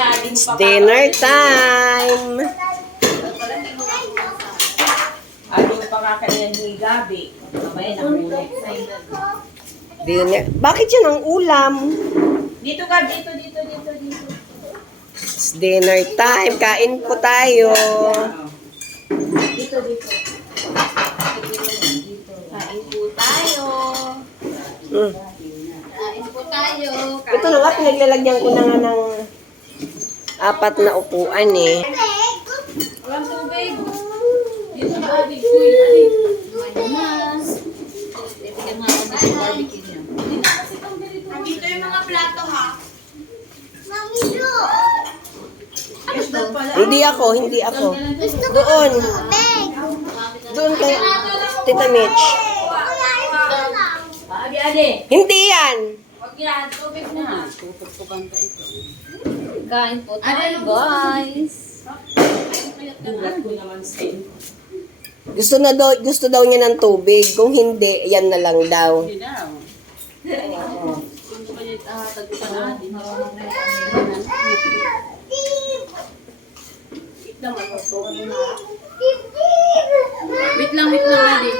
It's dinner time! Ayaw mo pa kakain ni Gabi. Mamaya nakulit. Dinner. Bakit yan ang ulam? Dito Gabi, dito. It's dinner time. Kain po tayo. Dito. Kain po tayo. Kain po tayo. Ito na nga, pinaglalagyan ko na nga ng 4 na upuan eh. Walang tubig. Dito na adik ko. Adik. Ibigyan mo ako ng barbecue niya. Hindi na kasi itong ganito. Dito yung mga plato ha. Hindi ako. Doon. Doon kay Tita Mitch. Adi. Hindi yan. Huwag yan. Tubig na. Tutugtugan ka ito. Kain po tayo, guys. Dulat ko naman sa'yo. Gusto daw niya ng tubig. Kung hindi, yan na lang daw. Hindi daw. Kung ko kayo tagputan na, di marunong na Wait lang, Adi.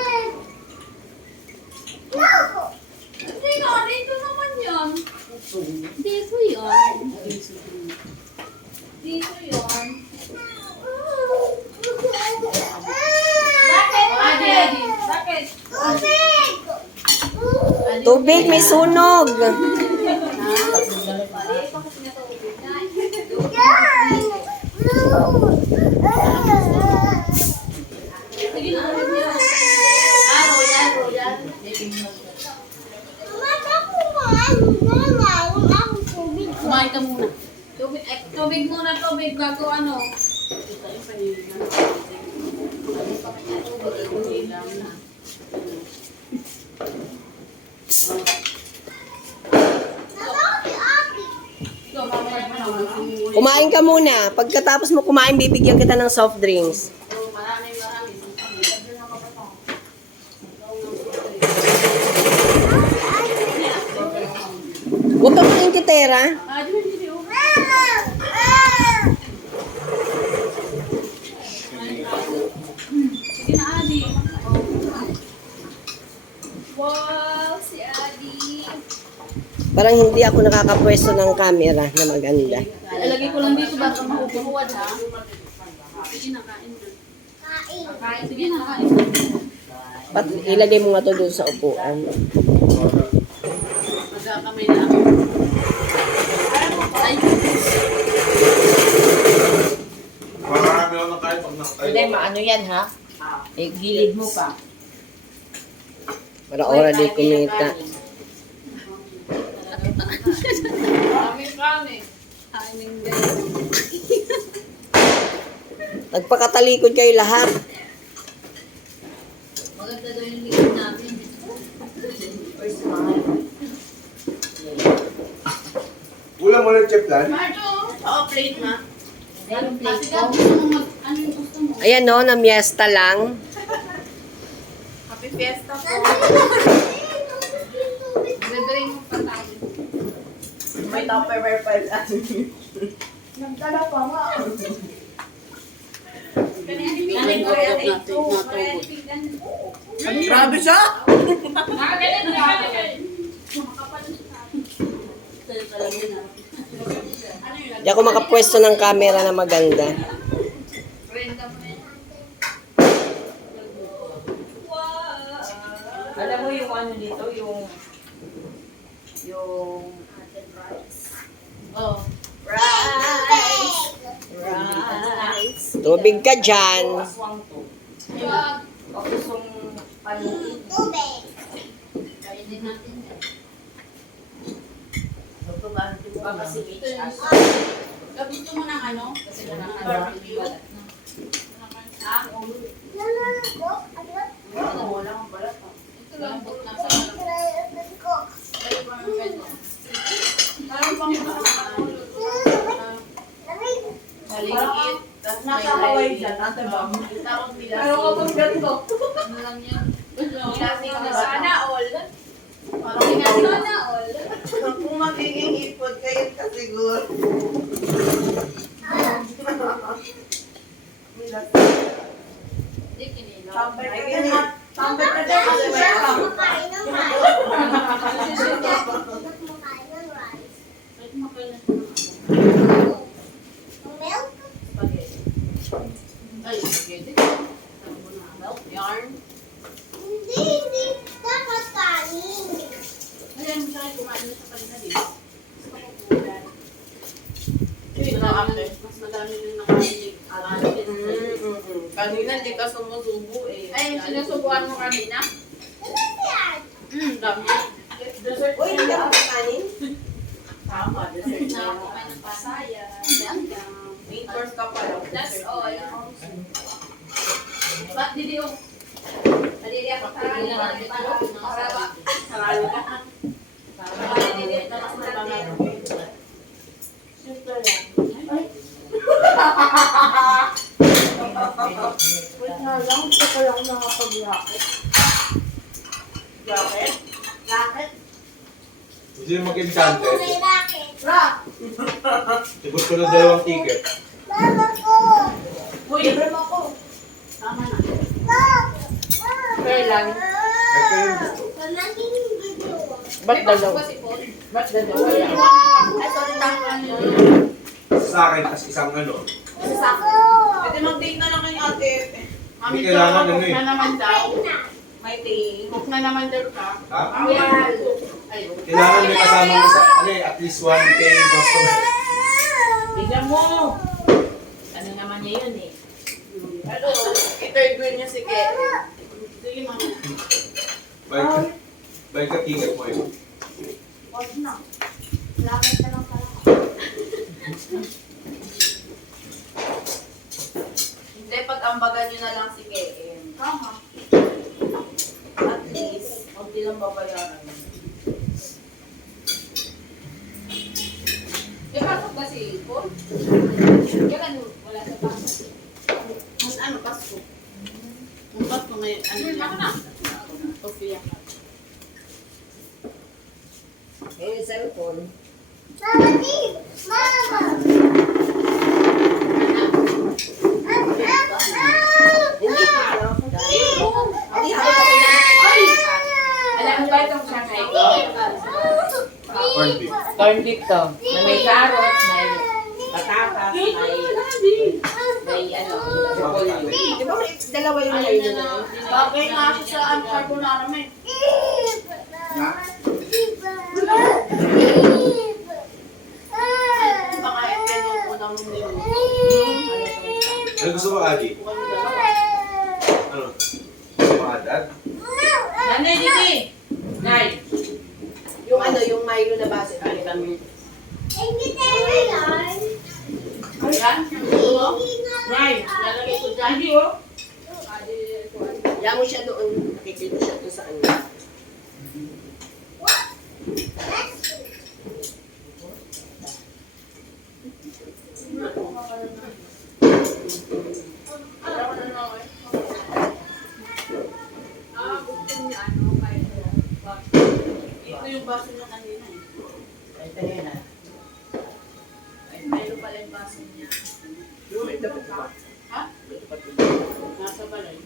Dito naman yan. Dito yan. Bakit? Tubig, may sunog. Kumain ka muna. Tubig muna, bago ano. Kumain ka muna. Pagkatapos mo kumain, bibigyan kita ng soft drinks. Huwag ka maging kitera. Sige na, Adi. Wow, si Adi. Parang hindi ako nakakapwesto ng camera na maganda. Ilagay ko lang dito baka mahubuhuan ha. Sige na, kain na. Sige na, kain na. Ilagay mo nga to doon sa upuan. Magkakamay na ako. Ay. Marami ako ng kain pag nakatayo. Hindi, maano yan ha? Eh, gilid mo pa. Para ora di kumita. Nagpakatalikod kayo lahat. Maganda daw yung likod natin. First time. Ulam mo ng chef lan? Marjo, pa-plate na. Anong plate ko? Ano yung gusto mo? Ayan no, na miesta lang. Happy Fiesta po. Bebering mo pa tayo. May Tupperware pa lang. Nagdala pa nga. Galing ko yan ito. Grabe siya! Di ako makapwesto ng camera na maganda. Alam mo yung ano dito, yung oh, rice. Tubig ka dyan. Aswang to. Kapusong paluin. Kainin natin yan. Ito ba kasi HS? Gusto mo ng ano? Kasi wala ng barbecue. Ah, ulo. Wala kang balat. Ito lang po na sa Ito pa ng ganyan. Parang pang maliit. Nasa Hawaii dyan, nasa bang. Pero kapag ganito. Ano lang yan? Sana all. Parang sana all. Kung magiging ipod kayo ka siguro. Hindi kinilaw. Tambay ka din. Tambay ka din. Kasi siya lang. Kumakain ng rice. Kumakain ng rice. Kahit makailan. Milk? Spaghetti. Ay, spaghetti. Milk, yarn. Hindi. Dapat kanin. Ayan, masakit kumain na sa kanina din. Gusto ko kumain. Kasi mas madami nang nakain. Kanina hindi ka sumusubo eh. Ay, sinusubuan mo kanina? Ano yan? Dami. Dessert. Uy, hindi ka kakanin? Tama, dessert Na na. kumain ng pasaya. Main course ka pa lang. That's all. Ba't didi yung Madiri ako sarali lang para ba? Sarali ka. Para didi na mas natin. Simple lang. Wait nga lang, ito pa lang nakapag-rocket. Rocket? Rocket? Gusto yung mag-enchanted. May racket. Rock! Siguro ko ng 2 ticket. Mama ko. Uy, libre mo ako. Tama na. Fair lang. Ay, kayo gusto. Pamangkin dito. Ba't May pasok dalawa? ba si Paul? Ba't dalawa yan? Ay, sorry, Sa akin, tas isang ano. Pwede mag-date na lang kay ate. Hindi kailangan ano eh. Na naman daw. May tea. Cook na naman daw ka. Ha? Ayan. Ay, Kailangan may kasama isa, ano eh, at least 1K customer. Bigyan mo. ano naman niya yun eh. Ano? I-third wheel niya si Ke. Sige mama. Bike ka ticket mo eh. Wag na. Lakad ka lang pala. Hindi, pag-ambagan nyo na lang si KM. Tama. At least, huwag nilang babayaran. May pasok ba si Paul? Yung ano, wala sa pasok. Mas ano, pasko. Yung pasok may ano yan. Ako na. Sofia. Eh, cellphone. Mama, Dave. Mama. Hindi ka alam. Hindi ako Ay! Alam mo ba itong Shanghai ko? Corn beef. Corn beef to. Na may carrots, may patatas, may ano, repolyo. Di ba may dalawa yung Ayun layo na na? lang. Bagay nga siya sa carbonara mo eh. Baka yan yung unang niluto. Ano gusto mo, Agi? Ano? Gusto mo, Adad? Nanay, Didi! Nay! Yung ano, yung Milo na base. Ay, kami. Ayan. Nay! Lalagay ko dyan. Hindi oh. Kaya mo siya doon. Nakikita siya doon sa ano. Gusto niya ano, kahit Ito yung baso niya kanina eh. Ito yun ah. ay mayroon pala yung baso niya. Yung dapat ba? Ha? Nasa balay.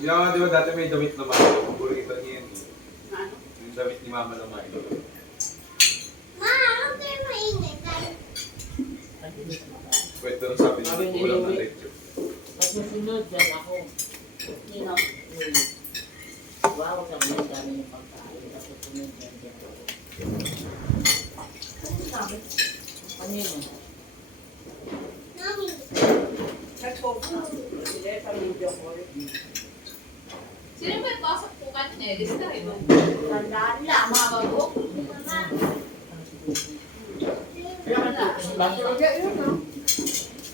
Yung nga, di ba dati may damit na Milo? Paborito niya yan eh. Na ano? Yung damit ni Mama na Milo. Pwede nung sabi niya, kulang na lecture. Pag nasunod, dyan ako. Sino? Wow, sabi ng dami ng pagkain. Tapos sunod dyan, dyan ako. Sabi? Kanino? Nag-focus na. Hindi, pamilya ko. Sino ba yung pasok po kanina? Lista rin mo. Tandaan lang. Mga bago?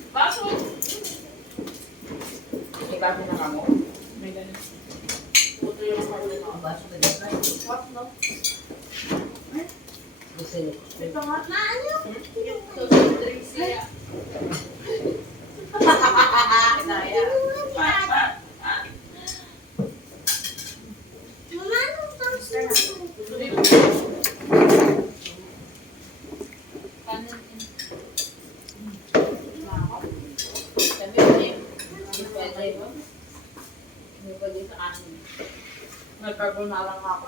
Baso. May bago na kamo? May ganun. Puto yung karne. Ang baso na dyan. What no? Gusto niyo. Ito nga. So, soft drinks siya. Inaya. Nagkarbonara nga ako.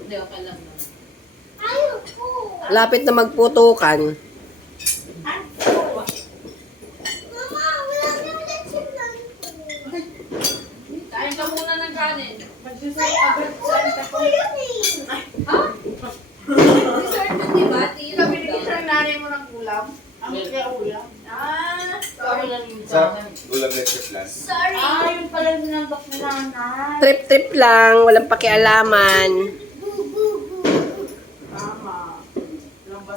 Hindi, okay lang naman. Ayoko. Lapit na magputukan. Mama, wala nang lechon lang. Kain ka muna ng kanin. Ako yun eh. Dessert yun, di ba? Tiyo. Ang nanay mo ng ulam? Ang kaya ulam? Ah, Sorry lang yung Sa sa ulam leche plus. sorry. Yun pala yung sinantok ni nanay. Trip-trip lang, walang pakialaman. Tama.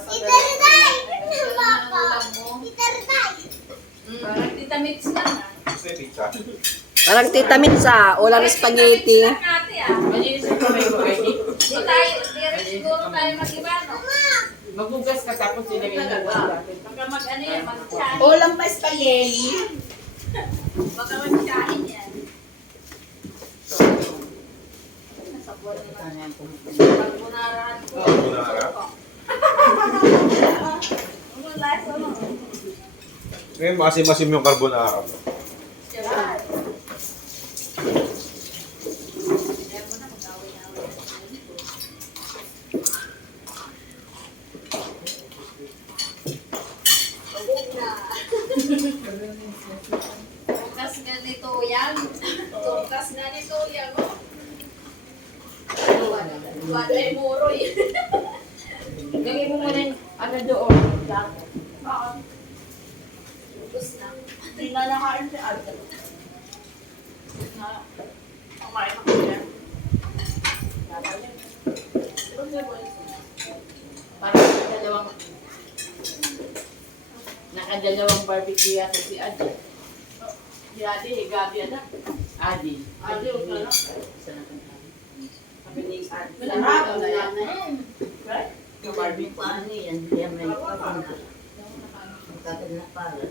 Tita Riday! Ito Ano ba ang pa? ulam mo? Tita Riday! Parang tita mix lang ah. Gusto yung pizza? Parang tita Mitsa, ulam spaghetti. Tita mix lang ate ah. Malinis yung kamay ko, Eddie. Di tayo, di rin siguro tayo mag-iba, no? Magbugas ka tapos ilagay mo sa Baka mag-ano yan, mag-chahin. Ulam pa spaghetti. Baka mag-chahin yan. Nasa buwan naman. Pag-bunarahan ko. Carbonara. Ano lasa mo? Ngayon, masim-masim yung carbonara. Siyempre. Kaya mo na mag-away-away. Tukas ganito yan. Tukas ganito yan. Walay muro yan. Lagay mo muna yung ano doon. Tukas na. Hindi na nakain si Ate. Kumain ako niya. Parang nakadalawang barbecue yata si Adi. Si Ate, higabi na. Adi. Ate, huwag na lang. Isa na kang Adi. Sabi ni Ate. Sarap. Right? Yung Barbie pa ano yan, hindi yan may pagkakana. Magkakad na para.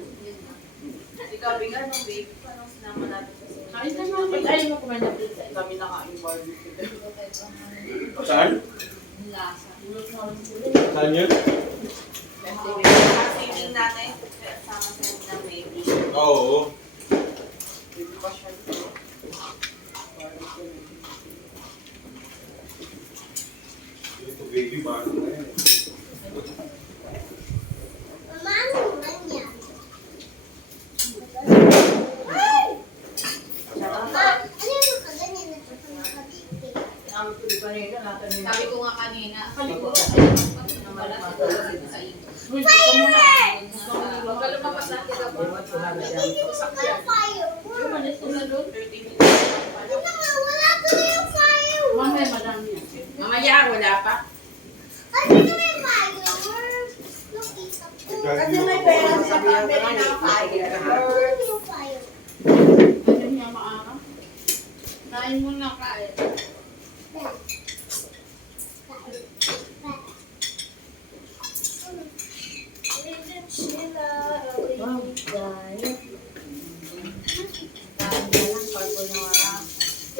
Ikaw, bigan nung baby pa nung sinama natin sa sinama. Kain ka naman. Ba't ayaw mo kumain ng pizza? Kami nakain barbecue. Saan? Ang lasa. Saan yun? Saving natin. Sama sa ng baby. Oo. Hindi pa siya. Ito baby, paano na yan? Mama, ano naman yan? Mama, ano yung kaganyan na ito sa mga kabiti? Ang tuloy pa rin natin yung Sabi ko nga kanina, siguro ayun, nawala si Tolo sa iyo. Huwag ka lumabas natin ako. Hindi mo sa firework. Umalis ko na doon. 30 minutes. Ano nga, wala tuloy yung firework. Mamaya, madami yan. Mamaya, wala pa. Ano na may firework? Nakita ko. Kasi may pera sa pambili ng firework. Ano yung firework? Ano niya maara? Nain mo na kain.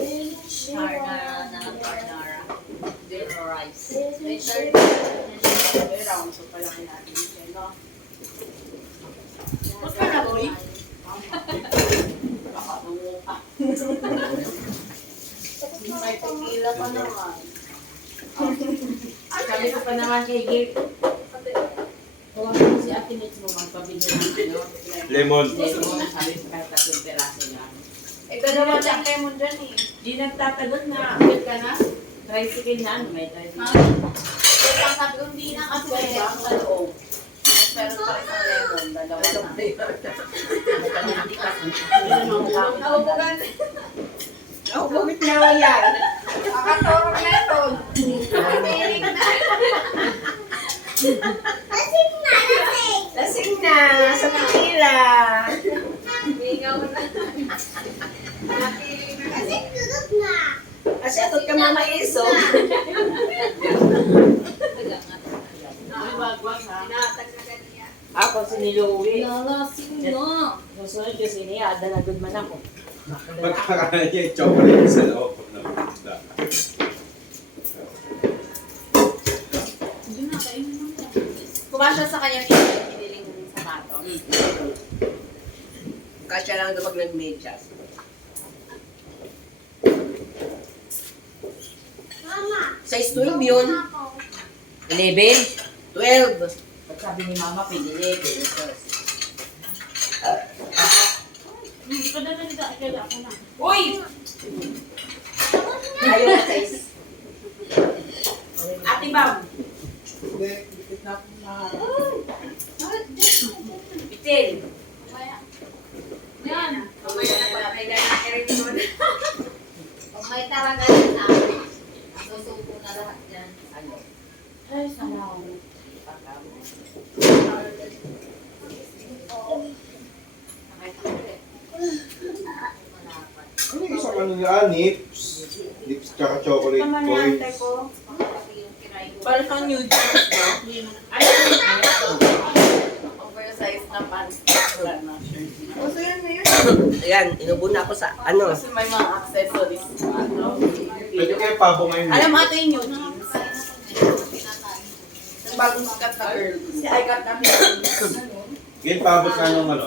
carbonara na carbonara. Zero rice. May third. May round so pala kay Ate Michelle, no? Huwag ka na, boy. Baka tumuka. May tequila pa naman. Sabi ko pa naman kay Gil, kung ano si Ate Nitz mo magpabili ng ano, Lemon. lemon, sabi ko kahit 3 peraso lang. Eh, dalawa lang lemon dyan eh. Di nagtatagot na, agad ka na. Tricycle na, ano, may tricycle. Wait lang, sabi ko, hindi na kasi Kasi ba ang kaloob? meron pa rin ang lemon. Dalawa na. Hindi kasi. Naubugan. Naubugit na yan. Akatorong meron. Piling na. Lasing na, lasing. Lasing na, sa tequila. Mingaw na. Lasing tulog na. Kasi atot ka mama iso. Ay, wag-wag ha. Inatag na ganyan. Ako siniluwi. Lalasing na. Susunod kasi niya, danagod man ako. Pagkakaroon niya yung chocolate sa loob ng pizza. Hindi na, kainin mo na. Kumasya sa kanya piniling sapatos. Kasya lang ito pag nag-medyas. Size 12 yun. 11. 12. Ba't sabi ni Mama, pinili, pesos. Padala nila, kaya ako na. Uy! Ayaw na size. Ate Bam! Hindi, dikit na ako na. Pitil! Yan. Pag may taragalan na, susuko na lahat dyan. Ano? Ay, salamat. Ano yung sa kanila? Nips. Nips tsaka chocolate coins. Parang kang nude. Oversize na pants. Wala na. Uso yan na yun. Ayan, inubo na ako sa ano. Kasi may mga accessories. Ano? Pwede kayo pabo ngayon. Alam mo ito yung new jeans. Yung bagong sikat na girl. Si I got na Ngayon pabot na nung ano,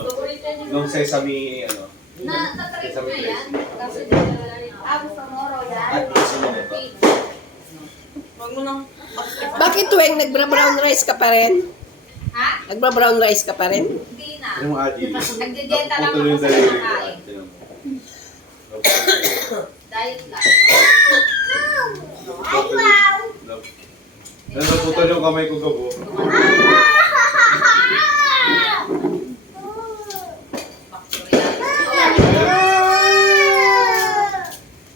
nung sesame, ano, Na-trip sesame na yan. place. Kasi gusto mo, Royal. At sino nito? Huwag mo nang Bakit tuwing nagbra-brown rice ka pa rin? Ha? Nagbra-brown rice ka pa rin? Hindi na. Yung Adi. Nagdidieta lang Naputol ako yung sa daliri. kinakain. Tinan mo. Diet lang. Naputol yung kamay ko gabo.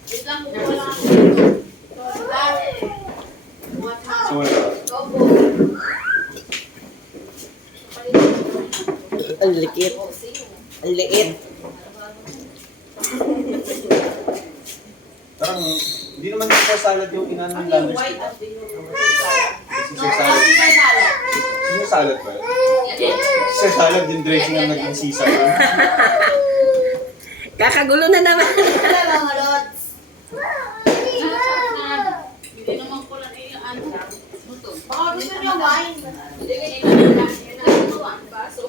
Wait lang, kukuha lang ako. So, wala. Ang liit. Ang liit. Parang, hindi naman sa salad yung inano ng lunch. White Diba? at the Kasi sa salad. Sino salad ba yun? Sa salad yung dressing ang naging sisa yun. Kakagulo na naman. Hindi naman ko lang ano. Baka gusto niyo wine. Hindi ka yun ang baso.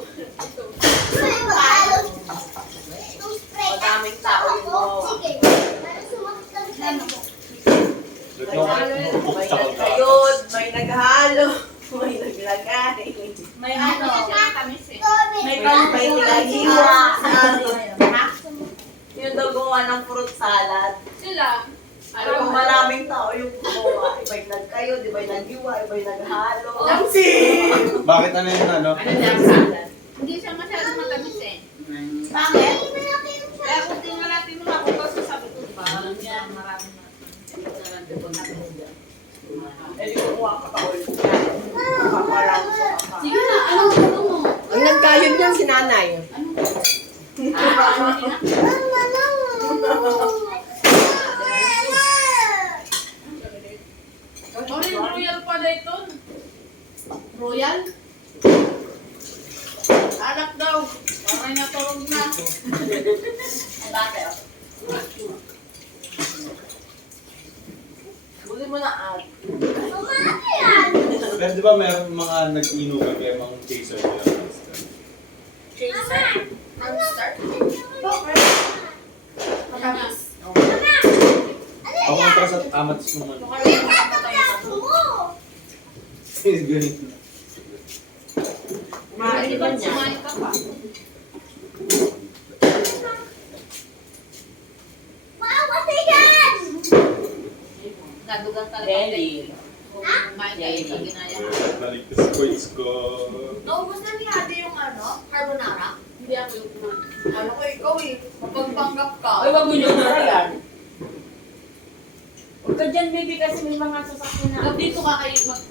madaming tao yung mo. Sige. Para sumakit lang siya. Ba't yung May sa nagkayod, may naghalo, may naglagay. May ano, tamis eh. May may naghiwa. Yung daw gumawa ng fruit salad. Sila. Pero kung maraming tao yung gumawa, iba'y nagkayod, iba'y naghiwa, iba'y naghalo. Bakit ano yung ano? Ano niyang salad? Hindi siya masyadong matamis eh. Bakit? Kaya kung tingnan natin mga kung kasi sabi ko, diba? Alam niya, marami na. Eh, di kumuha ka pa ulit. Paparang sa kama. Sige na, anong gusto mo? Ang nagkayod niyan si nanay. Orin, royal pala ito. Royal? Alak daw. Parang natulog na. Bakit? Buli mo na at. Pero di ba meron mga nag-inuman kaya mga chaser nila? Matamis. Ako ang para sa amats nung ano. Ganito. Kumain ba niya? Kumain ka pa. Nadugan talaga. Deli. Kumain kayo sa ginaya. Balik sa coins ko. Naubos na ni Ate yung ano, carbonara. Hindi ako yung kumain. Ano ko ikaw eh, mapagpanggap ka. Ay, wag mo nyo na yan. Huwag ka dyan, baby, kasi may mga sasakyan na. Huwag dito ka kayo mag...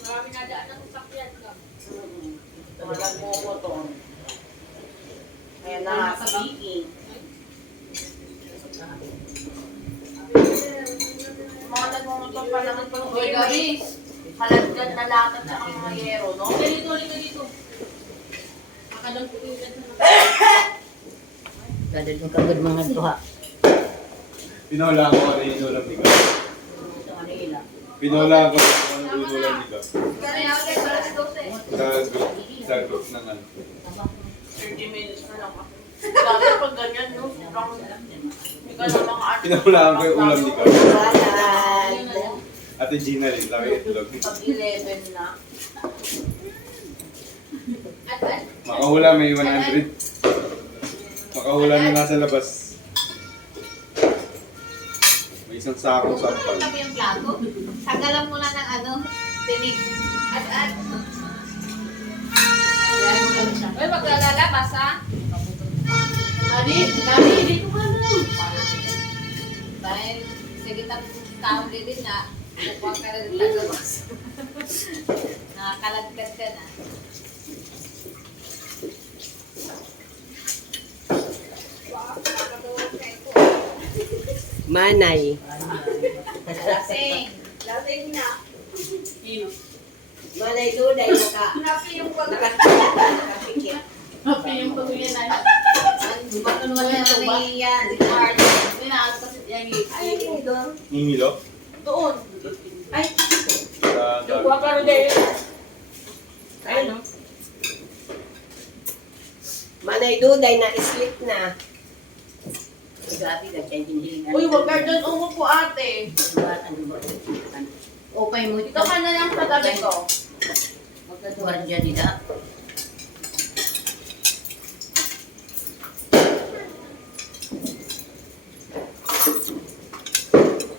Marami na daan ng sakyan ka. Walang mo to. Ayan na, sa baking. Mga nagmumotor pa naman pang Hoy, guys. halagdan na lahat sa mga yero, no? Halika dito. Makalang pulilan na. Dadad mo kagad mga duha. Pinola ko ano yung inulam ni Gab. Sa kanila. Pinola ko ano yung inulam ni Gab. Kaya ulit, para sa dote. Sa group ng ano. 30 minutes na lang ako. Dati pag ganyan, no? Sobrang hindi ka na mga Pinola ko yung ulam ni Gab. Bye! Ate Gina rin, laki itlog. Pag 11 na. Makahula may 100. Makahula na nasa labas. May isang sako sa Pupunan kami yung plato. Tanggalan mo lang ng tinig. At. Ayan mo lang siya. Uy, maglalabas ha? Dali, dito ka na. Dahil sa gitang tao din na, kukuha ka rin tagawas. Nakakalagkat ka na. Manay. Lasing. Lasing na. Manay duday naka. Happy yung pag... Nakapikit. Happy yung pag-uyan na. Ano Wala na na yan. Hard. Pinaalas kasi yung Ay, hindi doon. Ningilo? Doon. Ay, Sa Kuha ka rin din. Ano? Manay duday na sleep na. Grabe, nagkaintindihan. Uy, wag ka dyan umupo ate. Opay mo Ito ka na lang sa tabi ko. Guardia nila.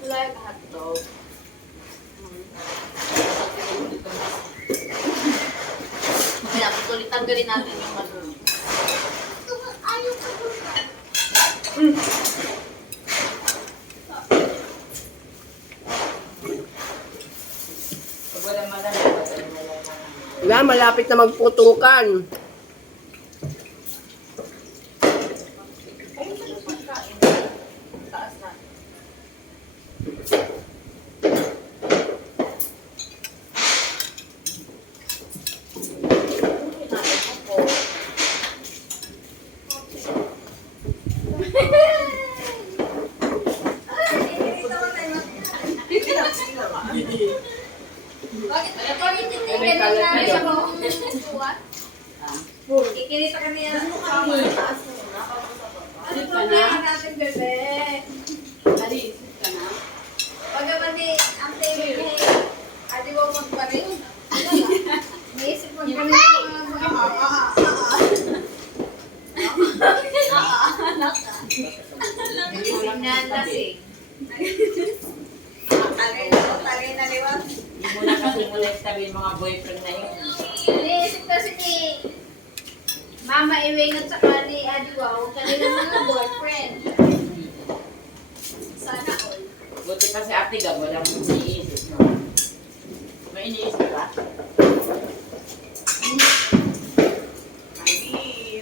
Like hotdog. Kaya ulit tanggalin natin yung madumi. Ayaw ko doon. Pag wala malamig, wala malamig. Wala, malapit na magputukan. Taas na. Bakit? May kalat na yun. Kikinita kami yan. taas mo na. Ano problema natin, bebe? Ali, ka na? Pagkaman ni ang TV ni Adi mo magparin. Naisip mo kami Lasing na lasing. Tagay na liwat. Hindi mo na kasi mula sabihin mga boyfriend na yun. Naisip kasi ni Mama Ewing at saka ni Adi Wow, kanilang mga boyfriend. Sana all. Buti pa si Ate Gab, walang iniisip, no? May iniisip ba? Ay,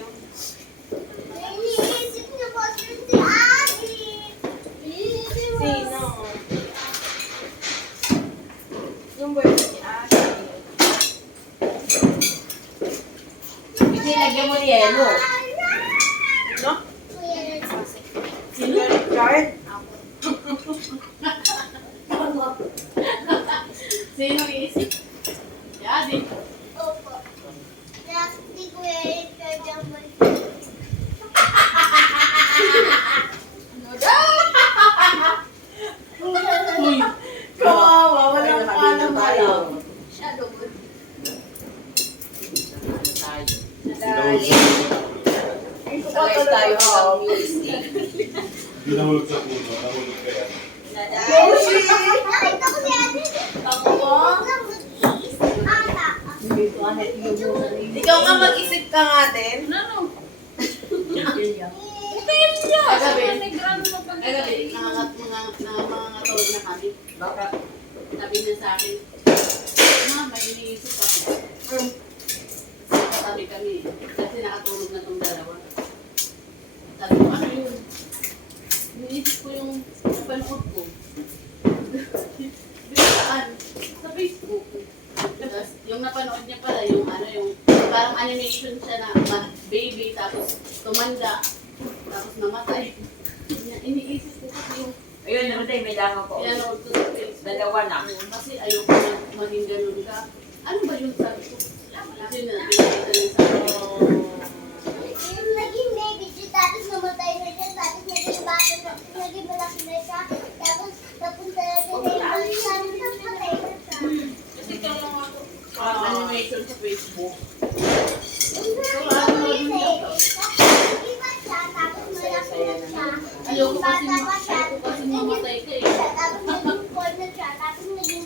Iniisip niyo po si Ate. sino? Yung boyfriend ni Ate. Hindi, lagyan mo ni Yelo. No? Kuya, Sino? Card? Sino iisip? Si Adi. opo. Lasti Kuya Eric ka dyan mo. Ano daw? Kawawa, walang alam tayo. Shadow good. Ano tayo? Nadali. Sabay tayo ng music. Hindi nahulog sa puno, nahulog ka yan. Yoshi! Nakita ko si Ate. Ako po? Ata. Ikaw nga mag-isip ka nga din. Ano? Kagabi. Kagabi, nangangatulog na kami. Baka, Sabi niya sa akin, Ma, may iniisip ako. Sabi kami, kasi nakatulog na tong dalawa. Sabi ko, ano yun? Iniisip ko yung napanood ko. Di ba saan? Sa Facebook. Tapos, yung napanood niya pala, yung parang animation siya na baby, tapos tumanda, tapos namatay. Iniisip ko kasi yung ayun, namatay, may langaw ko. pinanood ko sa Facebook. Dalawa na. Kasi ayoko na maging ganun ka. Ano ba yung sabi ko? Kasi na pinakita niya sa akin. Yung naging baby siya, tapos namatay na siya, tapos naging bata na, naging malaki na siya, tapos napunta na siya sa ibang po. Ayoko kasi mamatay ka eh.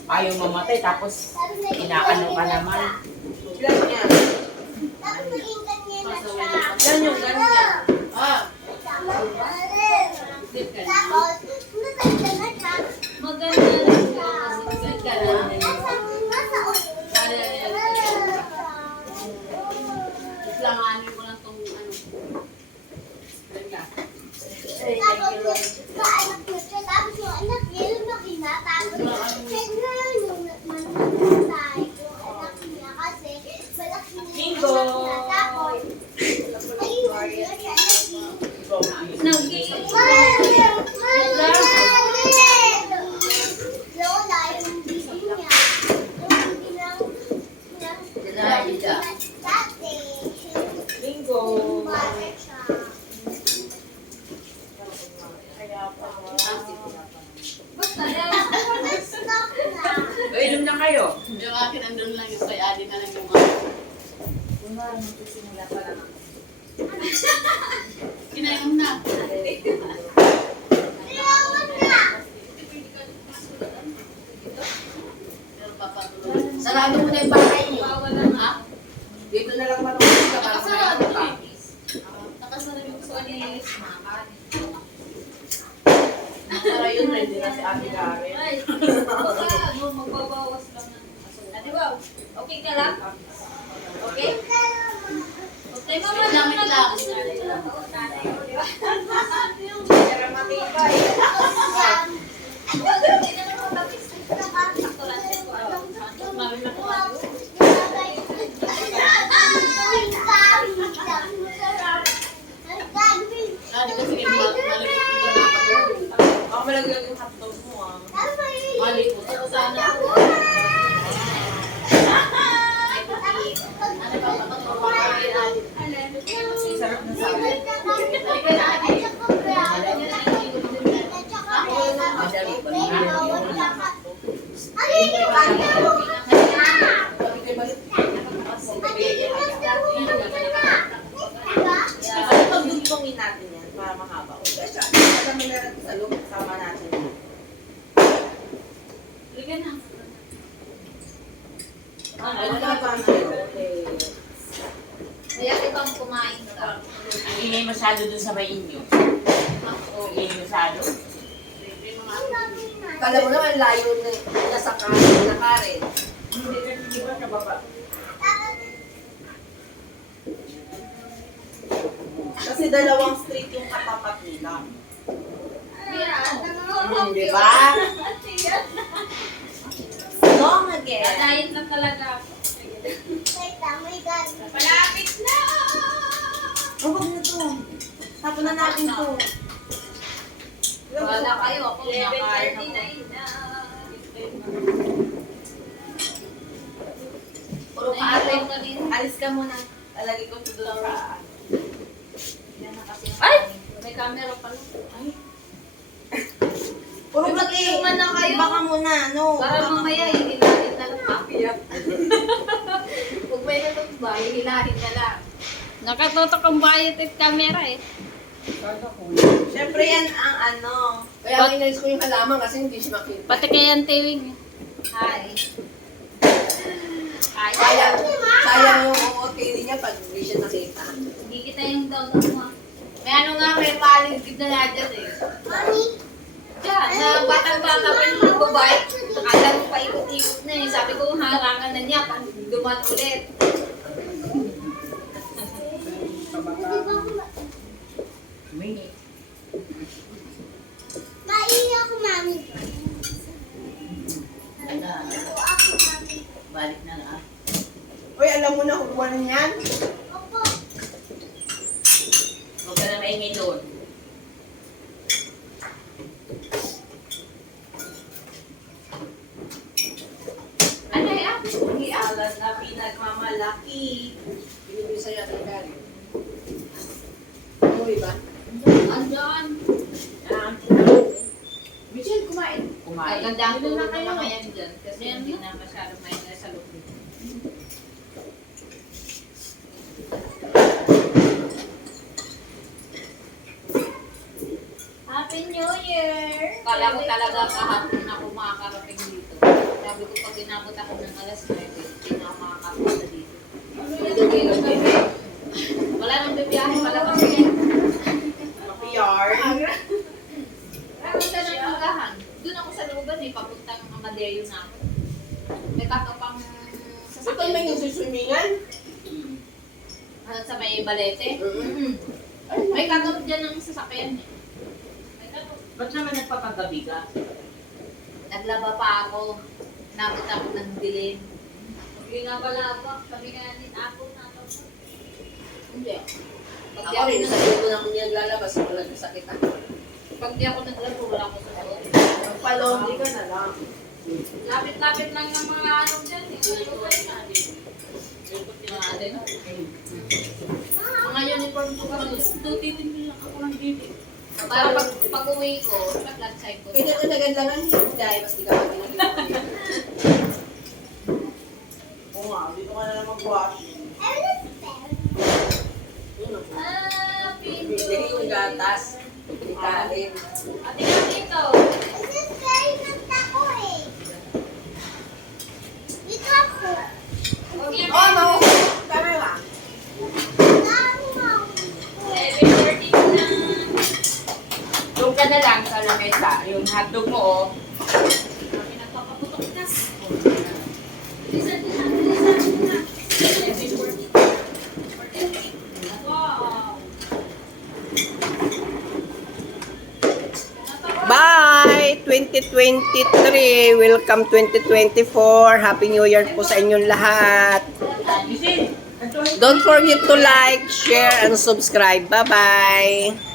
Ayaw mamatay, tapos inaano ka naman. Ilan yan? Yan yung ganyan. Ah, sit ka na. Maganda rin siya. Sit ka na. Langanin ko lang tong ano. Ganda. Tapos yung anak niya, lumaki na. Tapos yung manatay yung anak niya kasi malaki na yung anak niya. Tapos, ayun yun, Lola, yung bibi niya. Yung bibi ng dati. Bingo. Bakit siya? Basta stop na. O, inom na kayo. Yung akin andun lang yung kay Adi na lang yung ano. Kunwari, magsisimula pa lang. Kinainom na. Iyawan na. Pero papatuloy. Sarado mo na yung bahay niyo. Ha? Dito na lang matulog ka para Nakasarado kumain ka. eh. Nakasarado yung sa kanya. Para yun, ready na si Ate Karen. Ay, baka magbabawas lang ng Adi ba? Okay ka lang? Okay? Okay, mama, Lamit lang. Pero matibay. Mami na po ako. Adi kasi malikot na ako. Baka malaglag yung hotdog mo ah. Malikot ako sana. Ano ba papatuloy? Sarap na sabi. Ano pag dugtongin natin yan para mahaba? O kasi alam mo na rin sa loob, sama natin. Liga na. Ano na ba natin? Kaya ibang kumain ka. Ang ingay masyado dun sa may inyo. O, ingay masyado. Kala mo naman layo na sa kanin na Karen. Hindi ba sa baba? Kasi dalawang street yung katapat nila. Di ba? Long again. Diet lang talaga ako. Malapit na! Oh, wag na to. Tapon na natin to. Wala kayo, ako nakain ako. 11:39 na. Puro ka ate. Alis ka muna. Alagay ko ito doon sa... Yan na kasi. Ay! May camera pa lang. Puro Ay, pati. mag-inuman na kayo. Baka muna, no? Para mamaya, hihilahin na lang papiyap. Huwag may natutba, hihilahin na lang. Nakatutok ang bayot at camera eh. Siyempre yan ang ano. Kaya inalis ko yung halaman kasi hindi siya makita. Pati kay Antiwing. Hi. Hi. Sayang yung OOTD niya pag hindi siya nakita. Hindi kita yung daw mo. May ano nga, may paligid na nga dyan eh. Diyan, na batang-bata pa yung babae. Akala mo pa ikot-ikot na eh. Sabi ko, harangan na niya pag duman ulit. Maiiyak ako, mami. Balik na na. Uy, alam mo na kung ano yan? Opo. Huwag ka na maingay doon. Ano yan? Hindi alas na pinagmamalaki. Binibigay sa'yo at Karen. Umuwi ba? Andyan. Michelle, kumain. Kumain. Gandang tulog na kayo. naman yan dyan. Kasi hindi na masyado may nasa loob. New Year! Kala ko talaga kahapon ako makakarating dito. Sabi ko pag inabot ako ng alas 9, hindi na ako makakapunta dito. Wala nang bibiyahe pala kasi. PR. Punta ng magahan. Doon ako sa looban eh, papuntang Amadeo na ako. May kakapang Ito may nagsuswimingan? sa may balete. May kakap dyan ng sasakyan eh. May kakap. Ba't naman nagpapagabi ka? Naglaba pa ako. Nabot ako ng dilim. Hindi nga pala ako. Sabi nga ni ako na ako. Hindi. Pag di Ako rin, ako sa dito na ako niya naglalabas, wala sakit ako. Pag di ako naglaro, wala ko sa loob. Magpa-laundry ka na lang. Lapit-lapit lang ng mga ano dyan. Ano kayo natin? Mga atin. Mga uniform ko kasi. Titingin lang ako ng dito. Para pag uwi ko, nag-lunch ko. Pwede ka nagandangan, dahil mas di ka magiging. Oo nga, dito ka na lang mag-washing. Bigyan yung gatas. Ikalim. Ate nga dito. Dito ako. Huwag yan. Oh, no! Tama lang. 11:30 na. Doon ka na lang sa lamesa. Yung hotdog mo, oh. Kami nagpapaputok na. Listen. 11:40. Wow. Bye! 2023! Welcome 2024! Happy New Year po sa inyong lahat! Don't forget to like, share, and subscribe. Bye-bye!